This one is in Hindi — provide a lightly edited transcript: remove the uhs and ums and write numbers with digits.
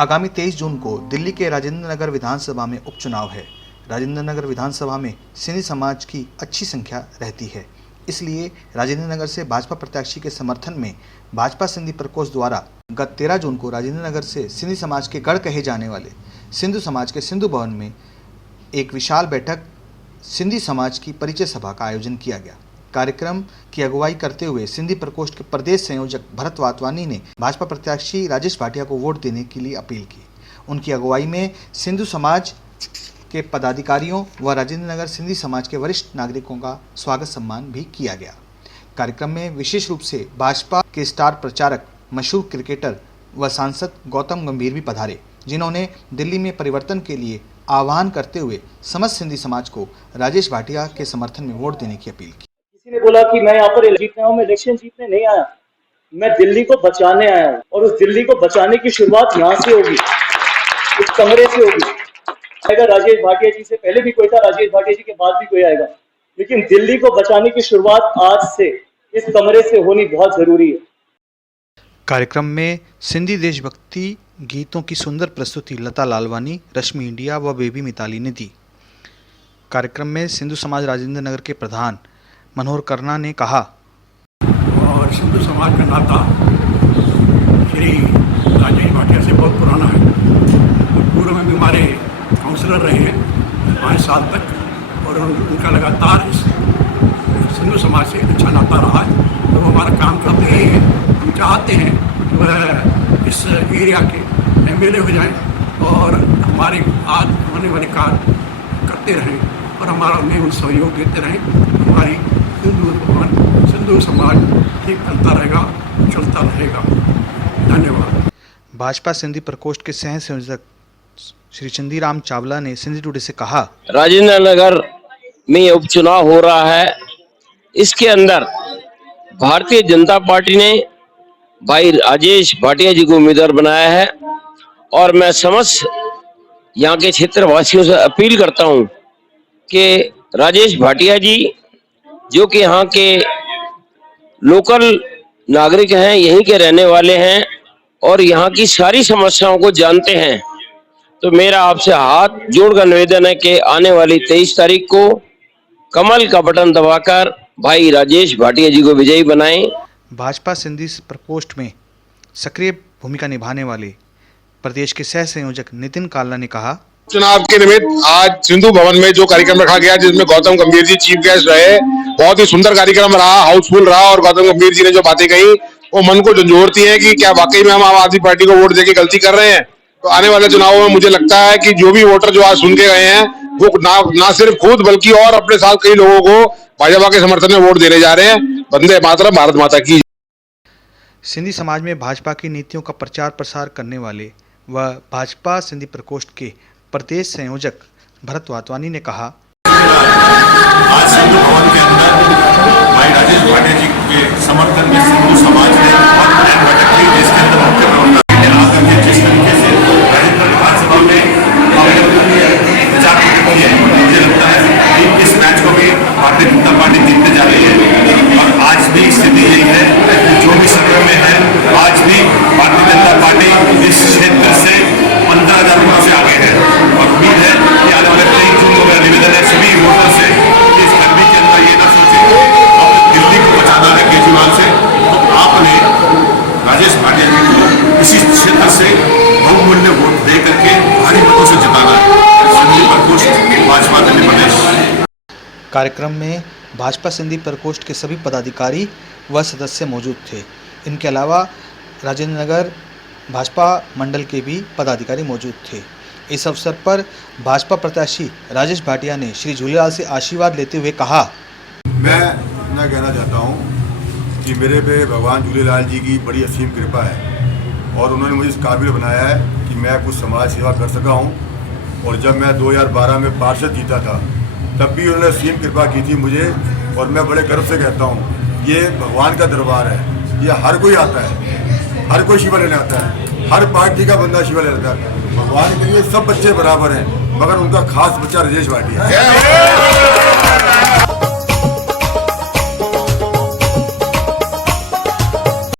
आगामी 23 जून को दिल्ली के राजेंद्र नगर विधानसभा में उपचुनाव है। राजेंद्र नगर विधानसभा में सिंधी समाज की अच्छी संख्या रहती है, इसलिए राजेंद्र नगर से भाजपा प्रत्याशी के समर्थन में भाजपा सिंधी प्रकोष्ठ द्वारा गत 13 जून को राजेंद्र नगर से सिंधी समाज के गढ़ कहे जाने वाले सिंधु समाज के सिंधु भवन में एक विशाल बैठक सिंधी समाज की परिचय सभा का आयोजन किया गया। कार्यक्रम की अगुवाई करते हुए सिंधी प्रकोष्ठ के प्रदेश संयोजक भरत वातवानी ने भाजपा प्रत्याशी राजेश भाटिया को वोट देने के लिए अपील की। उनकी अगुवाई में सिंधु समाज के पदाधिकारियों व राजेंद्र नगर सिंधी समाज के वरिष्ठ नागरिकों का स्वागत सम्मान भी किया गया। कार्यक्रम में विशेष रूप से भाजपा के स्टार प्रचारक, मशहूर क्रिकेटर व सांसद गौतम गंभीर भी पधारे, जिन्होंने दिल्ली में परिवर्तन के लिए आह्वान करते हुए समस्त सिंधी समाज को राजेश भाटिया के समर्थन में वोट देने की अपील की। किसी ने बोला कि मैं यहाँ पर जीतने हूँ, मैं इलेक्शन जीतने नहीं आया, मैं दिल्ली को बचाने आया हूँ और उस दिल्ली को बचाने की शुरुआत यहाँ से होगी, इस कमरे से होगी। आएगा राजेश भाटिया जी से पहले भी कोई था, राजेश भाटिया जी के बाद भी कोई आएगा, लेकिन दिल्ली को बचाने की शुरुआत आज से इस कमरे से होनी बहुत जरूरी है। कार्यक्रम में सिंधी देशभक्ति गीतों की सुंदर प्रस्तुति लता लालवानी, रश्मि इंडिया व बेबी मिताली ने दी। कार्यक्रम में सिंधु समाज राजेंद्र नगर के प्रधान मनोहर करना ने कहा, और सिंधु समाज का नाता श्री राजेश भाटिया से बहुत पुराना है। पूर्व में भी हमारे काउंसलर रहे हैं 5 साल तक और उनका लगातार इस सिंधु समाज से अच्छा नाता रहा है। तो वो हमारा काम करते रहे हैं। हम चाहते हैं कि वह इस एरिया के MLA हो जाएं और हमारे आज होने वाले कार्य करते रहें और हमारा उन्हें सहयोग देते रहें। हमारी सिंधु समाज ठीक चलता रहेगा, चलता रहेगा। धन्यवाद। भाजपा सिंधी प्रकोष्ठ के सह संयोजक श्री चंदीराम चावला ने सिंधी टुडे से कहा, राजेंद्र नगर में उपचुनाव हो रहा है। इसके अंदर भारतीय जनता पार्टी ने भाई राजेश भाटिया जी को उम्मीदवार बनाया है और मैं समस्त यहाँ के क्षेत्रवासियों से अपील करता हूँ कि राजेश भाटिया जी जो कि यहाँ के लोकल नागरिक हैं, यहीं के रहने वाले हैं और यहाँ की सारी समस्याओं को जानते हैं, तो मेरा आपसे हाथ जोड़कर निवेदन है कि आने वाली 23 तारीख को कमल का बटन दबाकर भाई राजेश भाटिया जी को विजयी बनाएं। भाजपा सिंधी प्रकोष्ठ में सक्रिय भूमिका निभाने वाले प्रदेश के सह संयोजक नितिन कालना ने कहा, चुनाव के निमित्त आज सिंधु भवन में जो कार्यक्रम रखा गया, जिसमें गौतम गंभीर जी चीफ गेस्ट रहे, बहुत ही सुंदर कार्यक्रम रहा, हाउसफुल रहा और गौतम गंभीर जी ने जो बातें कही वो मन को झंझोरती है कि क्या वाकई में हम आम आदमी पार्टी को वोट देके गलती कर रहे हैं। तो आने वाले चुनावों में मुझे लगता है कि जो भी वोटर जो आज सुन के गए हैं वो ना सिर्फ खुद बल्कि और अपने साथ कई लोगों को भाजपा के समर्थन में वोट देने जा रहे हैं। वंदे मातरम, भारत माता की। सिंधी समाज में भाजपा की नीतियों का प्रचार प्रसार करने वाले व भाजपा सिंधी प्रकोष्ठ के प्रदेश संयोजक भरत वातवानी ने कहा, आज सिंधु भवन के अंदर भाई राजेश भाटिया जी के समर्थन में सिंधु समाज ने बहुत बड़ी बैठक की, जिसके अंदर मुख्य प्रवक्ता ने आकर के जिस तरीके से राजेंद्र विधानसभा में प्रचार की है, मुझे लगता है कि इस मैच को भी भारतीय जनता पार्टी जीतने जा रही है। और आज भी स्थिति यही है, जो भी सर्वे में है, आज भी भारतीय जनता पार्टी इस क्षेत्र से 15,000 वोटों से आगे है और उम्मीद है कि आने वाले 23 जून को मेरा निवेदन है सभी वोटर से कि इस गर्मी के अंदर ये ना सोचें और दिल्ली को बचाना है केजरीवाल से, तो आपने राजेश भाटिया जी को इसी क्षेत्र से बहुमूल्य वोट दे करके भारी मतों से जिताना है। सिंधी प्रकोष्ठ भाजपा दिल्ली प्रदेश। कार्यक्रम में भाजपा सिंधी प्रकोष्ठ के सभी पदाधिकारी व सदस्य मौजूद थे। इनके अलावा राजेंद्र नगर भाजपा मंडल के भी पदाधिकारी मौजूद थे। इस अवसर पर भाजपा प्रत्याशी राजेश भाटिया ने श्री झूलेलाल से आशीर्वाद लेते हुए कहा, मैं इतना कहना चाहता हूँ कि मेरे पे भगवान झूलेलाल जी की बड़ी असीम कृपा है और उन्होंने मुझे इस काबिल बनाया है कि मैं कुछ समाज सेवा कर सका हूँ। और जब मैं 2012 में पार्षद जीता था तब भी उन्होंने असीम कृपा की थी मुझे, और मैं बड़े गर्व से कहता हूँ ये भगवान का दरबार है। ये हर कोई आता है, हर कोई शिवा लेने आता है, हर पार्टी का बंदा शिवा ले लेता है। भगवान के लिए सब बच्चे बराबर हैं, मगर उनका खास बच्चा राजेश भाटिया है।